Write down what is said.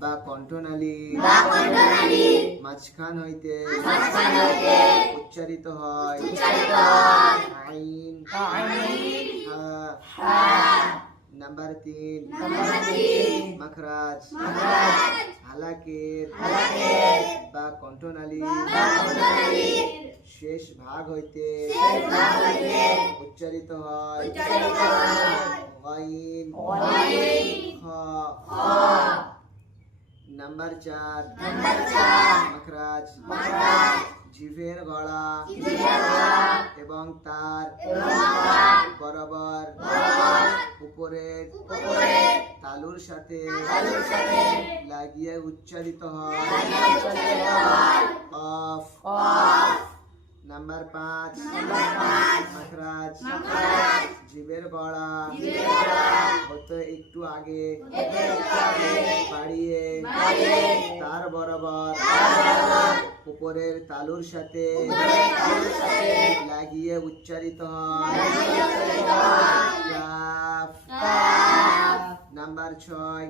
বা কণ্ঠনালী। মাঝখান হইতে উচ্চারিত হয়। আইন। হা। নাম্বার তিন। মাখরাজ। হালাকের। বা কণ্ঠনালী। শেষ ভাগ হইতে উচ্চারিত হয়। গাইন নাম্বার চার। মাখরাজ জিভের গড়া এবং তার বরাবর। উপরের তালুর সাথে লাগিয়ে উচ্চারিত হয়। অফ। নাম্বার পাঁচ। মাখরাজ জীবের গড়া হতে একটু আগে বাড়িয়ে তার বরাবর উপরের তালুর সাথে লাগিয়ে উচ্চারিত হয় নাম্বার ছয়।